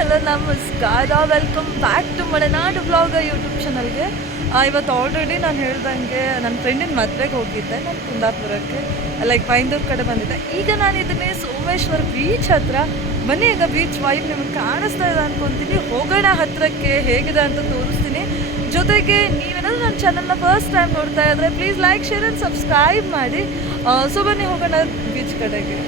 Hello ನಮಸ್ಕಾರ, welcome back to Malenadu blog YouTube ಚಾನಲ್ಗೆ. ಇವತ್ತು ಆಲ್ರೆಡಿ ನಾನು ಹೇಳ್ದಂಗೆ ನನ್ನ ಫ್ರೆಂಡಿನ ಮದುವೆಗೆ ಹೋಗಿದ್ದೆ ನಾನು ಕುಂದಾಪುರಕ್ಕೆ, ಲೈಕ್ ಬೈಂದೂರು ಕಡೆ ಬಂದಿದ್ದೆ. ಈಗ ನಾನು ಇದನ್ನೇ ಸೋಮೇಶ್ವರ ಬೀಚ್ ಹತ್ರ. ಬನ್ನಿ, ಈಗ ಬೀಚ್ ವೈಬ್ ನಿಮಗೆ ಕಾಣಿಸ್ತಾ ಇದೆ ಅನ್ಕೊತೀನಿ. ಹೋಗೋಣ ಹತ್ರಕ್ಕೆ, ಹೇಗಿದೆ ಅಂತ ತೋರಿಸ್ತೀನಿ. ಜೊತೆಗೆ ನೀವೇನಾದರೂ ನನ್ನ ಚಾನಲ್ನ ಫಸ್ಟ್ ಟೈಮ್ ನೋಡ್ತಾ ಇದ್ದರೆ please like, share and subscribe ಮಾಡಿ. ಸೊ ಬನ್ನಿ ಹೋಗೋಣ ಬೀಚ್ ಕಡೆಗೆ.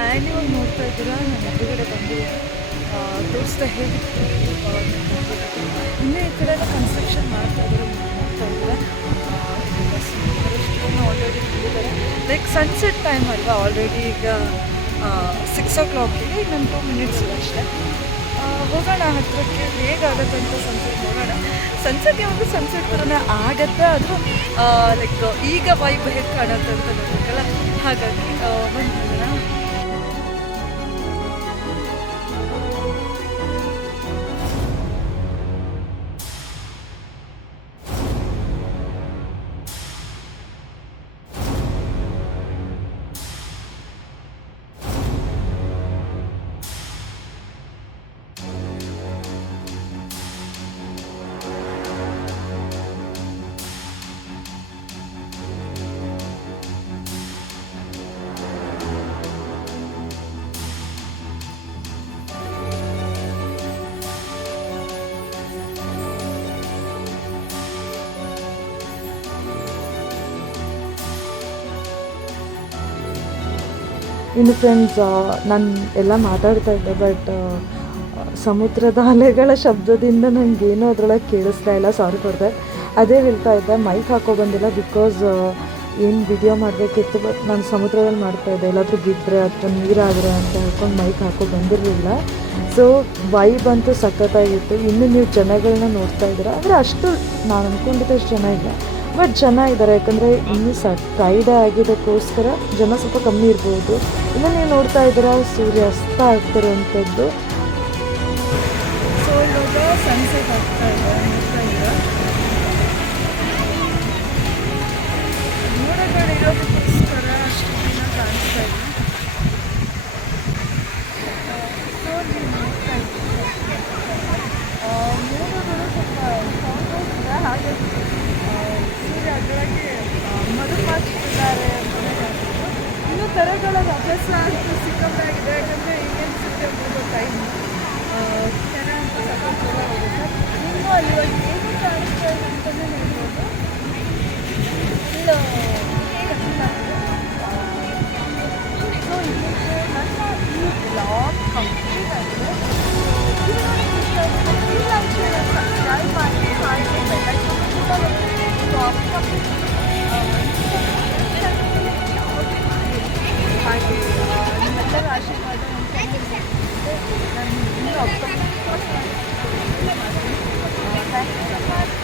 ಆ್ಯಂಡ್ ಇವಾಗ ನೋಡ್ತಾ ಇದ್ದೀರಾ, ನಾನು ಎದುರುಗಡೆ ಬಂದು ತೋರಿಸ್ತಾ ಹೇಗಿತ್ತು. ಇನ್ನೂ ಈ ಕಡೆ ಎಲ್ಲ ಕನ್ಸ್ಟ್ರಕ್ಷನ್ ಮಾಡ್ತಾ ಇದ್ದಾರೆ, ನೋಡ್ತಾ ಇದ್ದಾರೆ. ಆಲ್ರೆಡಿ ಬಂದಿದ್ದಾರೆ. ಲೈಕ್ ಸನ್ಸೆಟ್ ಟೈಮ್ ಅಲ್ವಾ, ಆಲ್ರೆಡಿ ಈಗ 6 o'clock ಈಗ ನಾನು 2 minutes ಅಷ್ಟೇ. ಹೋಗೋಣ ಹತ್ರಕ್ಕೆ, ಹೇಗಾಗುತ್ತೆ ಅಂತ ಸನ್ಸೆಟ್ ನೋಡೋಣ. ಸನ್ಸೆಟ್ ಯಾವುದು ಸನ್ಸೆಟ್ ಥರನೇ ಆಗುತ್ತೆ, ಅದು ಲೈಕ್ ಈಗ ವೈಬ್ ಹೇಗೆ ಕಾಣುತ್ತೆ ಅಂತ ನೋಡಬೇಕಲ್ಲ, ಹಾಗಾಗಿ ಬಂದಿದ್ದೀರಾ. ಇನ್ನು ಫ್ರೆಂಡ್ಸ್, ನಾನು ಎಲ್ಲ ಮಾತಾಡ್ತಾ ಇದ್ದೆ, ಬಟ್ ಸಮುದ್ರದ ಅಲೆಗಳ ಶಬ್ದದಿಂದ ನನಗೇನು ಅದರೊಳಗೆ ಕೇಳಿಸ್ತಾ ಇಲ್ಲ, ಸಾರಿ ಕೊಡ್ದೆ. ಅದೇ ಹೇಳ್ತಾ ಇದ್ದೆ, ಮೈಕ್ ಹಾಕೋ ಬಂದಿಲ್ಲ ಬಿಕಾಸ್ ಏನು ವಿಡಿಯೋ ಮಾಡಬೇಕಿತ್ತು, ಬಟ್ ನಾನು ಸಮುದ್ರದಲ್ಲಿ ಮಾಡ್ತಾಯಿದ್ದೆ. ಎಲ್ಲಾದರೂ ಬಿದ್ದರೆ ಅಥವಾ ನೀರಾದರೆ ಅಂತ ಹೇಳ್ಕೊಂಡು ಮೈಕ್ ಹಾಕೋ ಬಂದಿರಲಿಲ್ಲ. ಸೊ ವೈಬ್ ಅಂತೂ ಸಖತ್ತಾಗಿತ್ತು. ಇನ್ನು ನೀವು ಜನಗಳನ್ನ ನೋಡ್ತಾ ಇದ್ದೀರಾ, ಅಂದರೆ ಅಷ್ಟು ನಾನು ಅಂದ್ಕೊಂಡಿದ್ದಷ್ಟು ಜನ ಇಲ್ಲ, ಬಟ್ ಜನ ಇದ್ದಾರೆ. ಯಾಕಂದರೆ ಇನ್ನೂ ಫ್ರೈಡೇ ಆಗಿದ್ದಕ್ಕೋಸ್ಕರ ಜನ ಸ್ವಲ್ಪ ಕಮ್ಮಿ ಇರ್ಬೋದು. ಇನ್ನು ನೀವು ನೋಡ್ತಾ ಇದ್ದೀರಾ, ಸೂರ್ಯ ಅಸ್ತ ಆಗ್ತಿರೋಂಥದ್ದು. ಸೊ ಇವಾಗ ಸನ್ಸೆಟ್ ಆಗ್ತಾ ಇದೆ, ನೋಡ್ತಾ ಇದ್ದೀರಾ. ಮೋಡಗಳು ಇರೋದಕ್ಕೋಸ್ಕರ ಅಷ್ಟು ದಿನ ಕಾಣಿಸ್ತಾ ಇದೆ. ಸೊ ನೀವು ನೋಡ್ತಾ ಇದ್ದೀರಾ, ಮೋಡಗಳು ಸ್ವಲ್ಪ ಇದೆ, ಹಾಗೆ ಸೂರ್ಯ ಅದರೊಳಗೆ ಮದುವೆ ಮಾಡ್ತಿದ್ದಾರೆ ಅಂತಲೇ ಹೇಳ್ಬೋದು. ಇನ್ನೂ ಥರಗಳ ಅಭ್ಯಾಸ ಅಂತೂ ಸಿಕ್ಕಾಗಿದೆ, ಯಾಕಂದರೆ ಈಗೇನು ಸೂರ್ಯ ಮುಗಿದೋ ಟೈಮ್ ಕೆರ ಅಂತ ಸ್ವಲ್ಪ ದೂರ ಹೋಗುತ್ತೆ. ಇನ್ನೂ ಅಲ್ಲಿ ಏನು ಕಾಣಿಸ್ತಾ ಇದೆ ಅಂತಲೇ ಹೇಳ್ಬೋದು. ಫುಲ್ ಸೊ ಇದಕ್ಕೆ ನನ್ನ ಈ ಬ್ಲಾಗ್ ಕಂಪ್ಲೀಟ್ ಆಗಿದೆ. ಸಬ್ಸ್ಕ್ರೈಬ್ ಮಾಡಿ, ಹಾಗೆ ಬೆಲ್ಲೈಕನ್ ಕೂಡ ಬರುತ್ತೆ. ಹಾಗೆ ನಿಮ್ಮೆಲ್ಲರ ಆಶೀರ್ವಾದ ನಾನು ಇನ್ನೂ ಅಪ್ಕಮಿಂಗ್ ಮಾಡ್ತೀನಿ. Thank you so much.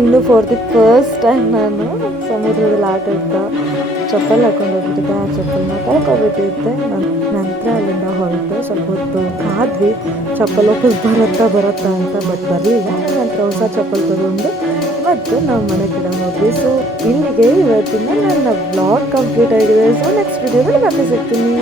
ಇನ್ನು ಫಾರ್ ದಿ ಫಸ್ಟ್ ಟೈಮ್ ನಾನು ಸಮುದ್ರದಲ್ಲಿ ಆಟ ಆಡ್ತಾ ಚಪ್ಪಲ್ ಹಾಕೊಂಡು ಹೋಗಿದ್ದೆ. ಆ ಚಪ್ಪಲ್ನ ಕಳ್ಕೊಬಿಟ್ಟಿದ್ದೆ. ನಂತರ ಅಲ್ಲಿಂದ ಹೊರಟು ಸ್ವಲ್ಪ ಹೊತ್ತು ಕಾದ್ವಿ ಚಪ್ಪಲ್ ವಾಪಸ್ ಬರುತ್ತಾ ಅಂತ, ಬಟ್ ಬರಲಿಲ್ಲ. ನಂತರ ಹೊಸ ಚಪ್ಪಲ್ ತಗೊಂಡು ಮತ್ತು ನಾವು ಮನೆ ಕಡೆ ಹೋದ್ವಿ. ಸೊ ಇಲ್ಲಿಗೆ ಇವತ್ತಿನ ನನ್ನ ಬ್ಲಾಗ್ ಕಂಪ್ಲೀಟ್ ಆಗಿದೆ. ಸೊ ನೆಕ್ಸ್ಟ್ ವಿಡಿಯೋದಲ್ಲಿ ಮತ್ತೆ ಸಿಗ್ತೀನಿ.